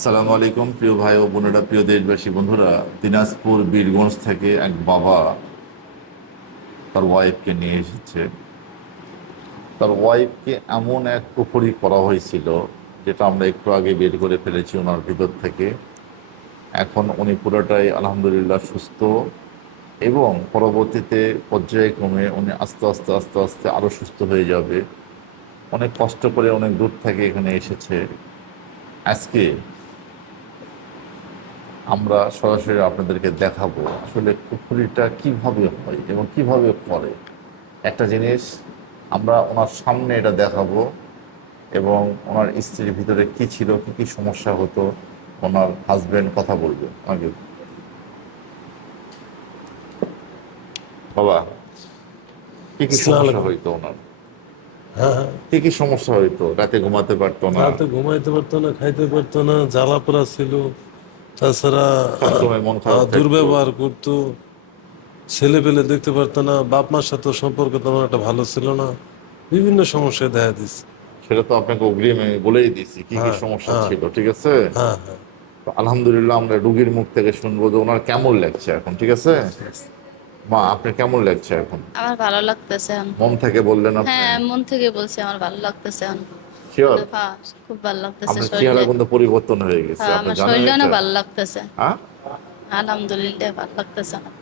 আসসালামু আলাইকুম, প্রিয় ভাই ও বোনেরা, প্রিয় দেশবাসী, বন্ধুরা। দিনাজপুর, বীরগঞ্জ থেকে এক বাবা তার ওয়াইফকে নিয়ে এসেছে। তার ওয়াইফকে এমন এক কুফরি করা হয়েছিল, যেটা আমরা একটু আগে বের করে ফেলেছি ওনার ভিতর থেকে। এখন উনি পুরোটাই আলহামদুলিল্লাহ সুস্থ এবং পরবর্তীতে পর্যায়ক্রমে উনি আস্তে আস্তে আস্তে আস্তে আরও সুস্থ হয়ে যাবে। অনেক কষ্ট করে অনেক দূর থেকে এখানে এসেছে। আজকে আমরা সরাসরি আপনাদেরকে দেখাবো আসলে কুফুরিটা কীভাবে হয় এবং কীভাবে করে একটা জিনিস আমরা ওনার সামনে এটা দেখাবো এবং ওনার স্ত্রীর ভিতরে কি ছিল কি কি সমস্যা হতো ওনার হাজবেন্ড কথা বলবে। আগে বাবা কি কি সমস্যা হইতো ওনার? হ্যাঁ হ্যাঁ। কি কি সমস্যা হইতো? রাতে ঘুমাতে পারতো না? রাতে ঘুমাইতে পারতো না খাইতে পারতো না জ্বালা পোড়া ছিল। তাছাড়া মন খারাপ দুর্ব্যবহার করতো ছেলে পেলে দেখতে পারতো না বাপ মার সাথে সম্পর্ক তেমন একটা ভালো ছিল না বিভিন্ন সমস্যায় দেখা দিচ্ছে সেটা তো আপনাকে অগ্রিম বলেই দিয়েছি কি কি হ্যাঁ, সমস্যা হ্যাঁ। ছিল ঠিক আছে? হ্যাঁ হ্যাঁ। তো আলহামদুলিল্লাহ আমরা রুগীর মুখ থেকে শুনব যে ওনার কেমন লাগছে এখন ঠিক আছে? মা আপনার কেমন লাগছে এখন? আমার ভালো লাগতেছে মন থেকে বললেন আপনি? হ্যাঁ মন থেকে বলছি আমার ভালো লাগতেছে এখন। শিওর হ্যাঁ, খুব ভালো লাগতেছে আপনার চেহারা কিন্তু পরিবর্তন হয়ে গেছে হ্যাঁ, আপনি আমার জানেন শরীরে অনেক ভালো লাগতেছে। হ্যাঁ? আলহামদুলিল্লাহ ভালো লাগতেছে আমার।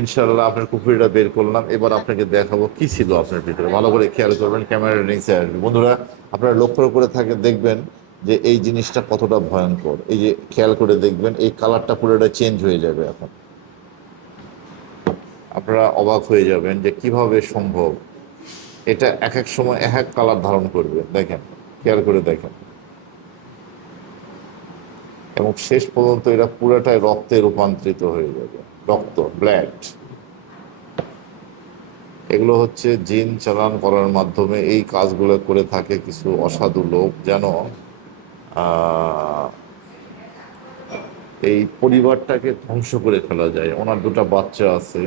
ইনশাল্লাহ আপনার কুকুরিটা বের করলাম। এবার আপনাকে দেখাবো কি ছিল আপনার ভিতরে। ভালো করে খেয়াল করবেন ক্যামেরা নিচে আসবে। বন্ধুরা আপনারা লক্ষ্য করে থাকে দেখবেন যে এই জিনিসটা কতটা ভয়ঙ্কর। এই যে খেয়াল করে দেখবেন এই কালারটা পুরোটা চেঞ্জ হয়ে যাবে এখন। আপনারা অবাক হয়ে যাবেন যে কীভাবে সম্ভব এটা এক এক সময় এক এক কালার ধারণ করবে, দেখেন, খেয়াল করে দেখেন। এবং শেষ পর্যন্ত এটা পুরোটাই রক্তে রূপান্তরিত হয়ে যাবে, রক্ত ব্লাড এগুলো হচ্ছে জিন চালান করার মাধ্যমে এই কাজগুলো করে থাকে কিছু অসাধু লোক যেন এই পরিবারটাকে ধ্বংস করে ফেলা যায়। ওনার দুটো বাচ্চা আছে,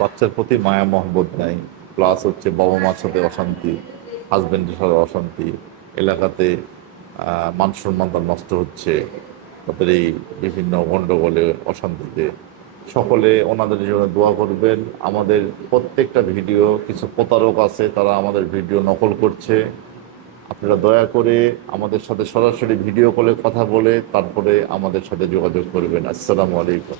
বাচ্চার প্রতি মায়া মহব্বত নাই। প্লাস হচ্ছে বাবা মার সাথে অশান্তি, হাজবেন্ডের সাথে অশান্তি, এলাকাতে মান সম্মান নষ্ট হচ্ছে, তাদের এই বিভিন্ন গণ্ডগোলে অশান্তিতে। সকলে ওনাদের জন্য দোয়া করবেন। আমাদের প্রত্যেকটা ভিডিও, কিছু প্রতারক আছে, তারা আমাদের ভিডিও নকল করছে। আপনারা দয়া করে আমাদের সাথে সরাসরি ভিডিও কলে কথা বলে, তারপরে আমাদের সাথে যোগাযোগ করবেন। আসসালামু আলাইকুম।